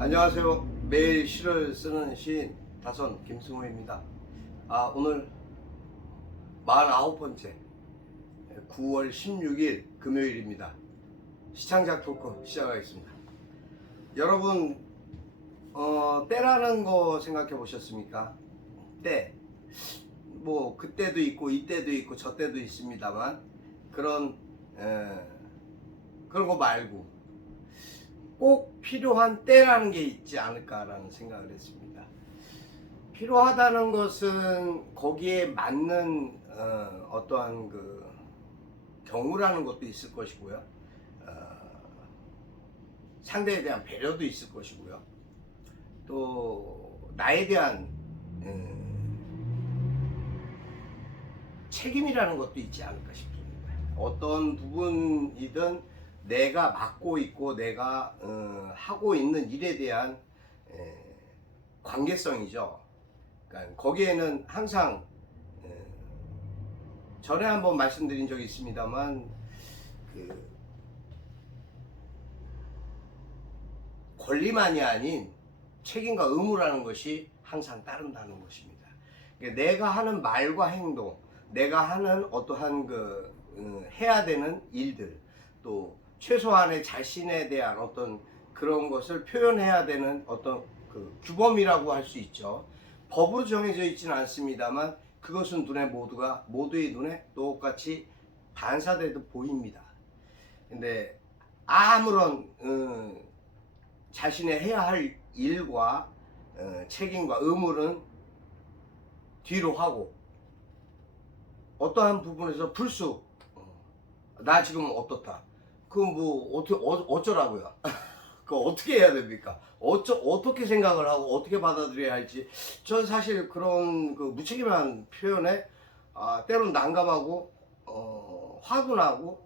안녕하세요. 매일 시를 쓰는 시인 다선 김승호입니다. 오늘 49번째 9월 16일 금요일입니다. 시창작 토크 시작하겠습니다. 여러분 때라는 거 생각해 보셨습니까? 때. 뭐 그때도 있고 이때도 있고 저때도 있습니다만 그런 거 말고 꼭 필요한 때라는 게 있지 않을까라는 생각을 했습니다. 필요하다는 것은 거기에 맞는 어떠한 그 경우라는 것도 있을 것이고요. 상대에 대한 배려도 있을 것이고요. 또 나에 대한 책임이라는 것도 있지 않을까 싶습니다. 어떤 부분이든 내가 맡고 있고 내가 하고 있는 일에 대한 관계성이죠. 그러니까 거기에는 항상 전에 한번 말씀드린 적이 있습니다만 그 권리만이 아닌 책임과 의무라는 것이 항상 따른다는 것입니다. 그러니까 내가 하는 말과 행동, 내가 하는 어떠한 해야 되는 일들, 또 최소한의 자신에 대한 어떤 그런 것을 표현해야 되는 어떤 그 규범이라고 할 수 있죠. 법으로 정해져 있지는 않습니다만 그것은 모두의 눈에 똑같이 반사되듯 보입니다. 근데 아무런 자신의 해야 할 일과 책임과 의무는 뒤로 하고 어떠한 부분에서 불쑥 나 지금 어떻다. 그럼 뭐 어쩌라고요? 그거 어떻게 해야 됩니까? 어떻게 생각을 하고 어떻게 받아들여야 할지 전 사실 그런 그 무책임한 표현에 때론 난감하고 화도 나고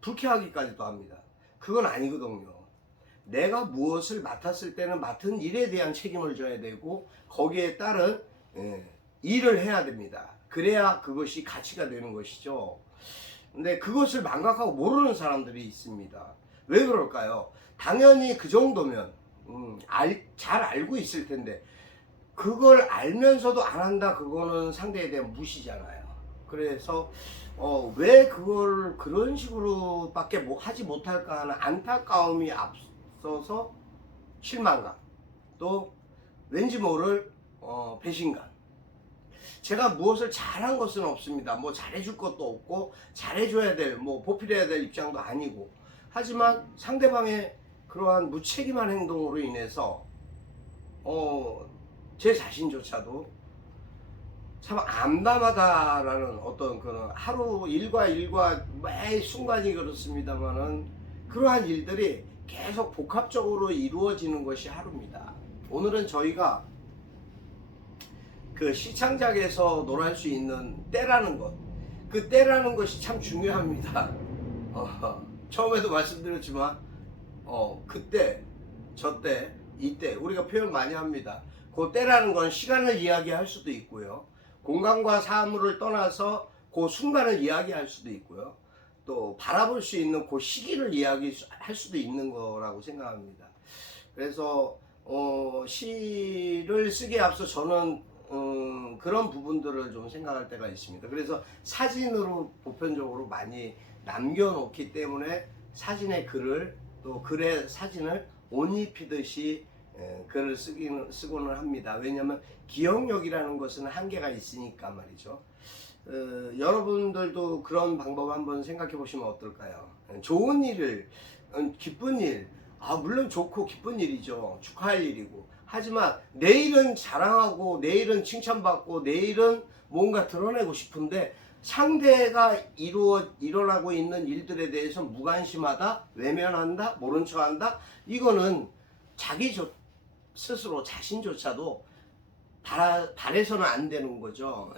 불쾌하기까지도 합니다. 그건 아니거든요. 내가 무엇을 맡았을 때는 맡은 일에 대한 책임을 져야 되고 거기에 따른 일을 해야 됩니다. 그래야 그것이 가치가 되는 것이죠. 근데 그것을 망각하고 모르는 사람들이 있습니다. 왜 그럴까요? 당연히 그 정도면 잘 알고 있을 텐데 그걸 알면서도 안 한다, 그거는 상대에 대한 무시잖아요. 그래서 왜 그걸 그런 식으로 밖에 하지 못할까 하는 안타까움이 앞서서 실망감, 또 왠지 모를 배신감. 제가 무엇을 잘한 것은 없습니다. 뭐 잘해줄 것도 없고 잘해줘야 될, 뭐 보필해야 될 입장도 아니고, 하지만 상대방의 그러한 무책임한 행동으로 인해서 제 자신조차도 참 암담하다라는 어떤 그런 하루 일과 매 순간이 그렇습니다만은 그러한 일들이 계속 복합적으로 이루어지는 것이 하루입니다. 오늘은 저희가 그 시창작에서 논할 수 있는 때라는 것, 그 때라는 것이 참 중요합니다. 처음에도 말씀드렸지만 그때, 저때, 이때 우리가 표현 많이 합니다. 그 때라는 건 시간을 이야기할 수도 있고요, 공간과 사물을 떠나서 그 순간을 이야기할 수도 있고요, 또 바라볼 수 있는 그 시기를 이야기할 수도 있는 거라고 생각합니다. 그래서 시를 쓰기에 앞서 저는 그런 부분들을 좀 생각할 때가 있습니다. 그래서 사진으로 보편적으로 많이 남겨놓기 때문에 사진의 글을, 또 글의 사진을 옷 입히듯이 글을 쓰고는 합니다. 왜냐하면 기억력이라는 것은 한계가 있으니까 말이죠. 여러분들도 그런 방법 한번 생각해 보시면 어떨까요? 좋은 일을, 기쁜 일, 물론 좋고 기쁜 일이죠. 축하할 일이고. 하지만 내일은 자랑하고 내일은 칭찬받고 내일은 뭔가 드러내고 싶은데 상대가 일어나고 있는 일들에 대해서 무관심하다, 외면한다, 모른 척한다, 이거는 자기 스스로 자신조차도 바래서는 안 되는 거죠.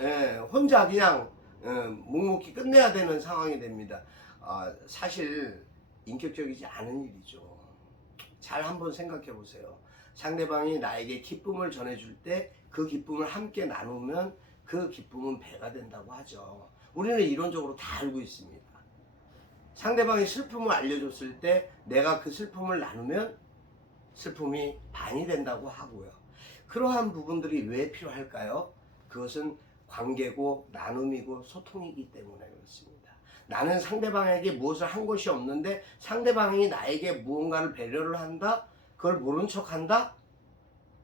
혼자 그냥 묵묵히 끝내야 되는 상황이 됩니다. 사실 인격적이지 않은 일이죠. 잘 한번 생각해 보세요. 상대방이 나에게 기쁨을 전해줄 때 그 기쁨을 함께 나누면 그 기쁨은 배가 된다고 하죠. 우리는 이론적으로 다 알고 있습니다. 상대방이 슬픔을 알려줬을 때 내가 그 슬픔을 나누면 슬픔이 반이 된다고 하고요. 그러한 부분들이 왜 필요할까요? 그것은 관계고 나눔이고 소통이기 때문에 그렇습니다. 나는 상대방에게 무엇을 한 것이 없는데 상대방이 나에게 무언가를 배려를 한다? 그걸 모른 척 한다?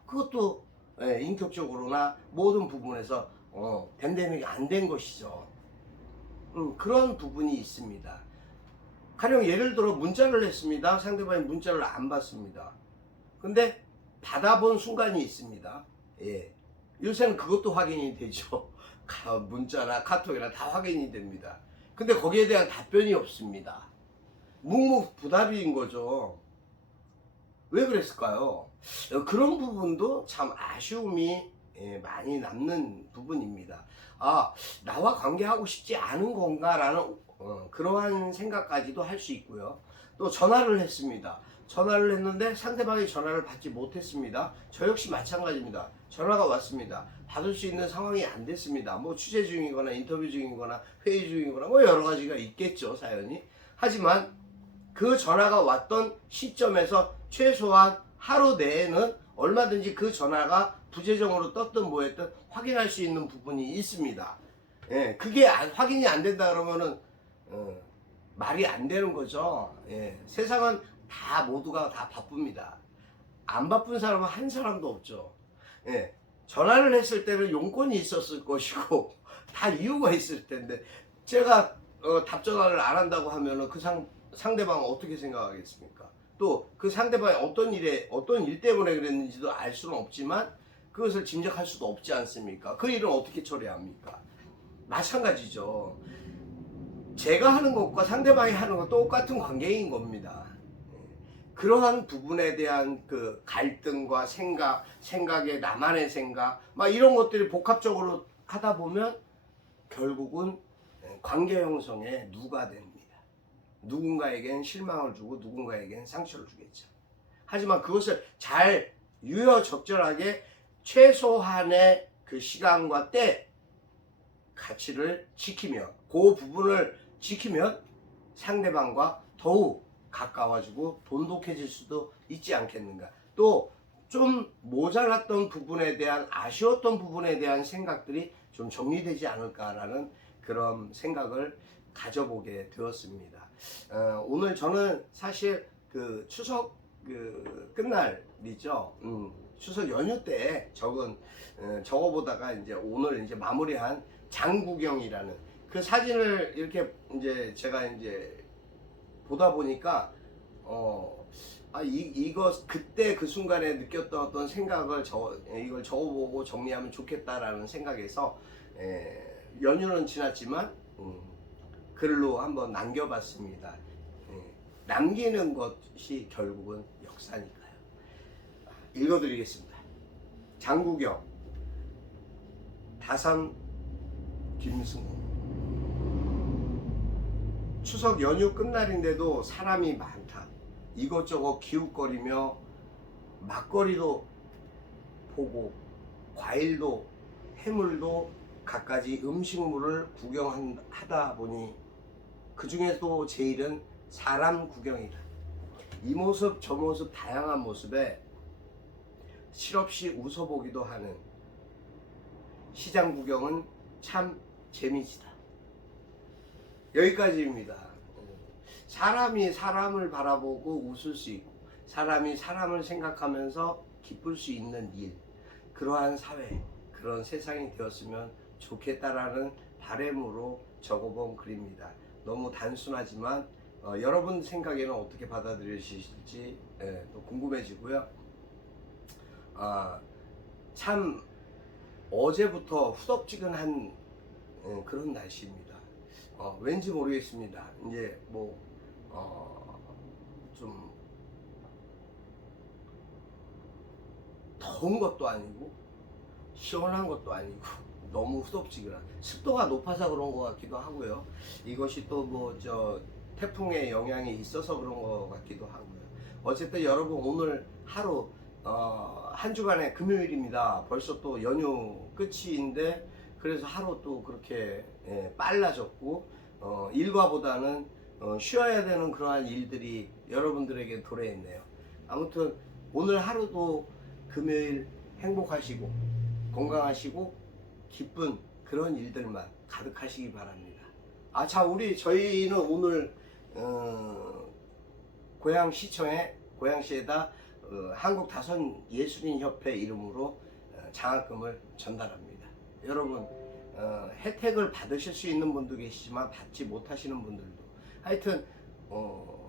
그것도 인격적으로나 모든 부분에서 댐댐이가 안 된 것이죠. 그런 부분이 있습니다. 가령 예를 들어 문자를 했습니다. 상대방이 문자를 안 받습니다. 근데 받아본 순간이 있습니다. 예. 요새는 그것도 확인이 되죠. 문자나 카톡이나 다 확인이 됩니다. 근데 거기에 대한 답변이 없습니다. 묵묵부답인 거죠. 왜 그랬을까요? 그런 부분도 참 아쉬움이 많이 남는 부분입니다. 아, 나와 관계하고 싶지 않은 건가라는 그러한 생각까지도 할 수 있고요. 또 전화를 했습니다. 전화를 했는데 상대방이 전화를 받지 못했습니다. 저 역시 마찬가지입니다. 전화가 왔습니다. 받을 수 있는 상황이 안 됐습니다. 뭐 취재 중이거나 인터뷰 중이거나 회의 중이거나 뭐 여러 가지가 있겠죠, 사연이. 하지만 그 전화가 왔던 시점에서 최소한 하루 내에는 얼마든지 그 전화가 부재정으로 떴든 뭐했든 확인할 수 있는 부분이 있습니다. 예, 그게 확인이 안 된다 그러면은 말이 안 되는 거죠. 예, 세상은 다 모두가 다 바쁩니다. 안 바쁜 사람은 한 사람도 없죠. 예, 전화를 했을 때는 용건이 있었을 것이고 다 이유가 있을 텐데 제가 답전화를 안 한다고 하면은 그 상대방은 어떻게 생각하겠습니까? 또 그 상대방이 어떤 일 때문에 그랬는지도 알 수는 없지만 그것을 짐작할 수도 없지 않습니까? 그 일은 어떻게 처리합니까? 마찬가지죠. 제가 하는 것과 상대방이 하는 건 똑같은 관계인 겁니다. 그러한 부분에 대한 그 갈등과 생각의 나만의 생각, 막 이런 것들이 복합적으로 하다 보면 결국은 관계 형성에 누가 됩니다. 누군가에겐 실망을 주고 누군가에겐 상처를 주겠죠. 하지만 그것을 잘 유효적절하게 최소한의 그 시간과 때 가치를 지키며 그 부분을 지키면 상대방과 더욱 가까워지고 돈독해질 수도 있지 않겠는가. 또 좀 모자랐던 부분에 대한 아쉬웠던 부분에 대한 생각들이 좀 정리되지 않을까라는 그런 생각을 가져보게 되었습니다. 오늘 저는 사실 그 추석 그 끝날이죠. 추석 연휴 때 적어보다가 이제 오늘 이제 마무리한 장구경이라는 그 사진을 이렇게 이제 제가 이제 보다 보니까 이거 그때 그 순간에 느꼈던 어떤 생각을 이걸 적어보고 정리하면 좋겠다라는 생각에서 연휴는 지났지만 글로 한번 남겨봤습니다. 남기는 것이 결국은 역사니까요. 읽어드리겠습니다. 장구경, 다산 김승우. 추석 연휴 끝날인데도 사람이 많다. 이것저것 기웃거리며 막거리도 보고 과일도 해물도 갖가지 음식물을 구경하다 보니 그 중에도 제일은 사람 구경이다. 이 모습 저 모습 다양한 모습에 실없이 웃어보기도 하는 시장 구경은 참 재미지다. 여기까지입니다. 사람이 사람을 바라보고 웃을 수 있고 사람이 사람을 생각하면서 기쁠 수 있는 일, 그러한 사회, 그런 세상이 되었으면 좋겠다라는 바람으로 적어본 글입니다. 너무 단순하지만 여러분 생각에는 어떻게 받아들여지실지 또 궁금해지고요. 참 어제부터 후덥지근한 그런 날씨입니다. 왠지 모르겠습니다. 이제 좀 더운 것도 아니고 시원한 것도 아니고 너무 후덥지근한, 습도가 높아서 그런 것 같기도 하고요. 이것이 또 태풍의 영향이 있어서 그런 것 같기도 하고요. 어쨌든 여러분 오늘 하루 한 주간의 금요일입니다. 벌써 또 연휴 끝인데 그래서 하루 또 그렇게 빨라졌고 일과보다는 쉬어야 되는 그러한 일들이 여러분들에게 도래했네요. 아무튼 오늘 하루도 금요일 행복하시고 건강하시고 기쁜 그런 일들만 가득하시기 바랍니다. 아, 자, 저희는 오늘 고양시에다 한국다선예술인협회 이름으로 장학금을 전달합니다. 여러분 혜택을 받으실 수 있는 분도 계시지만 받지 못하시는 분들도, 하여튼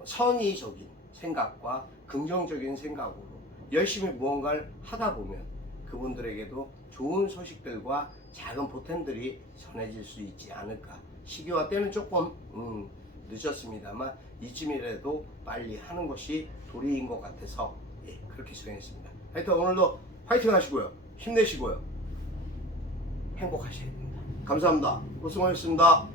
선의적인 생각과 긍정적인 생각으로 열심히 무언가를 하다 보면 그분들에게도 좋은 소식들과 작은 보탬들이 전해질 수 있지 않을까. 시기와 때는 조금 늦었습니다만 이쯤이라도 빨리 하는 것이 도리인 것 같아서 그렇게 수행했습니다. 하여튼 오늘도 화이팅 하시고요. 힘내시고요. 행복하셔야 됩니다. 감사합니다. 고생하셨습니다.